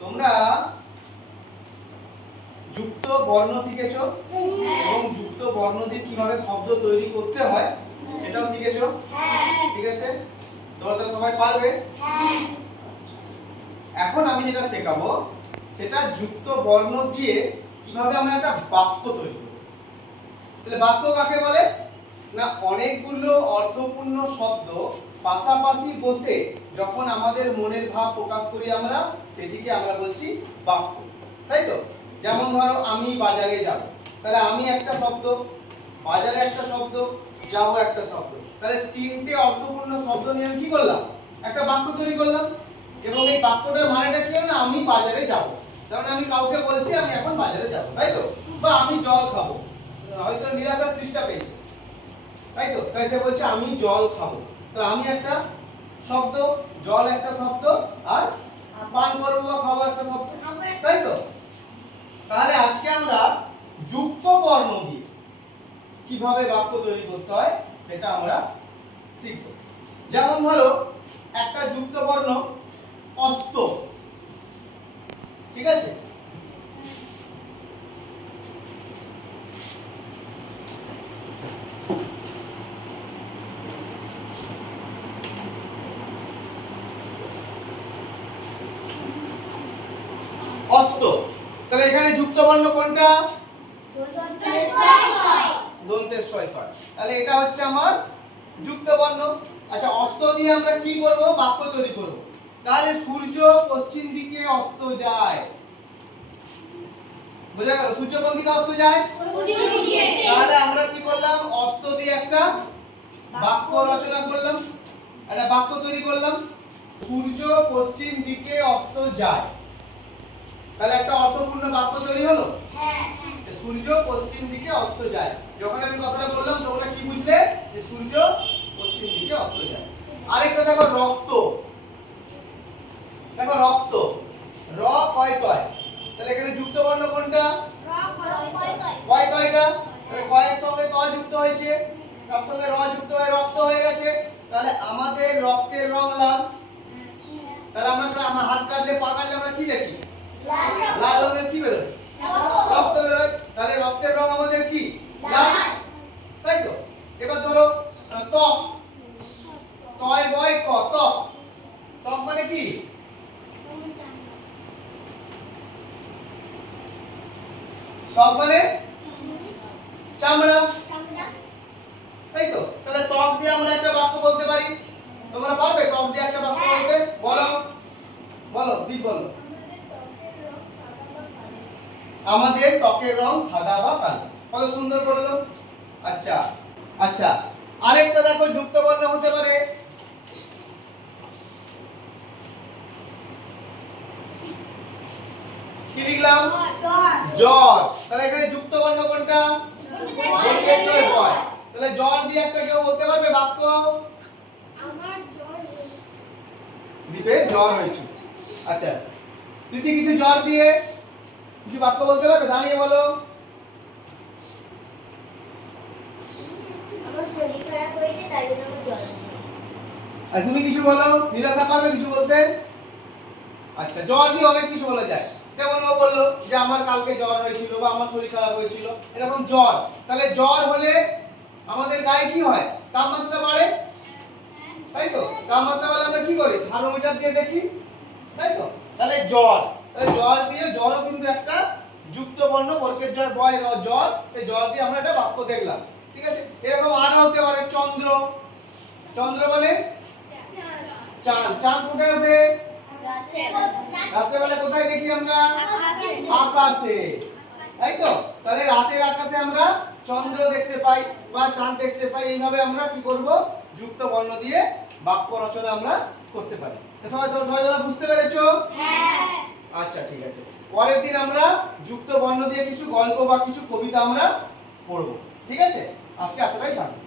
তোমরা যুক্ত বর্ণ শিখেছো এবং যুক্ত বর্ণ দিয়ে কিভাবে শব্দ তৈরি করতে হয় সেটাও শিখেছো। ঠিক আছে, তোমরা তো সবাই পারবে। এখন আমি যেটা শেখাবো সেটা যুক্ত বর্ণ দিয়ে কিভাবে আমরা একটা বাক্য তৈরি করব। তাহলে বাক্য কাকে বলে না, অনেকগুলো অর্থপূর্ণ শব্দ পাশাপাশি বসে যখন আমাদের মনের ভাব প্রকাশ করি আমরা সেটিকে আমরা বলছি বাক্য, তাই তো? যেমন ধরো আমি বাজারে যাব, তাহলে আমি একটা শব্দ, বাজারে একটা শব্দ, যাবো একটা শব্দ, তাহলে তিনটে অর্থপূর্ণ শব্দ নিয়ে আমি কি করলাম, একটা বাক্য তৈরি করলাম। এবং এই বাক্যটার মানেটা কি না, আমি বাজারে যাব, কারণ আমি কাউকে বলছি আমি এখন বাজারে যাব, তাই তো? বা আমি জল খাবো, হয়তো নিরাশার তৃষ্ণা পেয়েছে, তাই তো? তাই সে বলছে আমি জল খাবো, তাহলে আমি একটা শব্দ, জল একটা শব্দ, আর পান করবো বা খাবো একটা শব্দ, তাই তো? তাহলে আজকে আমরা যুক্ত বর্ণ দিয়ে কিভাবে বাক্য তৈরি করতে হয় সেটা আমরা শিখব। যেমন ধরো একটা যুক্ত বর্ণ অস্ত, ঠিক আছে? অস্ত, তাহলে এখানে যুক্ত বর্ণ কোনটা? দন্তের সয়কার, তাহলে এটা হচ্ছে আমার যুক্ত বর্ণ। আচ্ছা, অস্ত দিয়ে আমরা কি করব, বাক্য তৈরি করব। তাহলে সূর্য পশ্চিম দিকে অস্ত যায়, বুঝা গেল? সূর্য কোন দিকে অস্ত যায়? পশ্চিম দিকে। তাহলে আমরা কি করলাম, অস্ত দিয়ে একটা বাক্য রচনা করলাম, একটা বাক্য তৈরি করলাম, সূর্য পশ্চিম দিকে অস্ত যায়। তাহলে একটা অর্থপূর্ণ বাক্য তৈরি হলো। সূর্য পশ্চিম দিকে অস্ত যায়। যখন আমি কথাটা বললাম তোমরা কি বুঝলে, যে সূর্য পশ্চিম দিকে অস্ত যায়। আরেকটা দেখো রক্ত, দেখো রক্ত, র কয় কয়, তাহলে এখানে যুক্ত বর্ণ কোনটা? কয় কয়টা, তাহলে কয়ের সঙ্গে ক যুক্ত হয়েছে, তার সঙ্গে র যুক্ত হয়ে রক্ত হয়ে গেছে। তাহলে আমাদের রক্তের রং লাল, তাহলে আমরা আমার হাত কাটলে পা কাটলে আমরা কি দেখি, লাল রঙের কি বেরোয়, রক্ত বেরোয়। তাহলে রক্তের রং আমাদের কি, লাল, তাই তো? এবার ধরো ত্বক, তয় বয় ক, ত্বক, ত্বক মানে কি, ত্বক মানে চামড়া, তাই তো? তাহলে ত্বক দিয়ে আমরা একটা বাক্য বলতে পারি। তোমরা পারবে ত্বক দিয়ে একটা বাক্য বলতে? বলো বলো, ঠিক বলো। আমাদের ত্বকের রং সাদা বা কালো, কত সুন্দর বললো। আচ্ছা আচ্ছা, আরেকটা দেখো যুক্ত বর্ণ হতে পারে কি লিখলাম, জ্বর, তাহলে এখানে যুক্ত বর্ণ কোনটা? তাহলে জ্বর দিয়ে একটা কেউ বলতে পারবে বাক্য, আমার জ্বর হয়েছে, দিবে জ্বর হয়েছে। আচ্ছা, প্রীতি কিছু জ্বর দিয়ে কিছু বাক্য বলতে পারবে, দাঁড়িয়ে বলো। আমার শরীর খারাপ হয়েছে তাই জন্য আমার জ্বর হয়েছে। আর তুমি কিছু বলো, নীলাশা পারবে কিছু বলতে? আচ্ছা, জ্বর দিয়ে অনেক কিছু বলা যায়, যেমন ও বললো যে আমার কালকে জ্বর হয়েছিল বা আমার শরীর খারাপ হয়েছিল, এরকম জ্বর। তাহলে জ্বর হলে আমাদের গায়ে কি হয়, তাপমাত্রা বাড়ে, তাই তো? তাপমাত্রা বাড়লে আমরা কি করি, থার্মোমিটার দিয়ে দেখি, তাই তো? তাহলে জ্বর, তাহলে জ্বর দিয়ে, জ্বরও কিন্তু একটা যুক্ত বর্ণ, বর্গের জ্বর বয় র জ্বর, এই জ্বর দিয়ে আমরা একটা বাক্য দেখলাম, ঠিক আছে? এরকম আরো হতে পারে চন্দ্র, চন্দ্র মানে চাঁদ, চাঁদ কোথায় ওঠে, রাতের বেলা কোথায় দেখি আমরা, আকাশে, তাই তো? তাহলে রাতের আকাশে আমরা চন্দ্র দেখতে পাই বা চাঁদ দেখতে পাই। এইভাবে আমরা কি করব, যুক্ত বর্ণ দিয়ে বাক্য রচনা আমরা করতে পারি। সবাই তোমরা বুঝতে পেরেছো? আচ্ছা, ঠিক আছে। পরের দিন আমরা যুক্ত বর্ণ দিয়ে কিছু গল্প বা কিছু কবিতা আমরা পড়ব, ঠিক আছে? আজকে এতটাই থাকবে।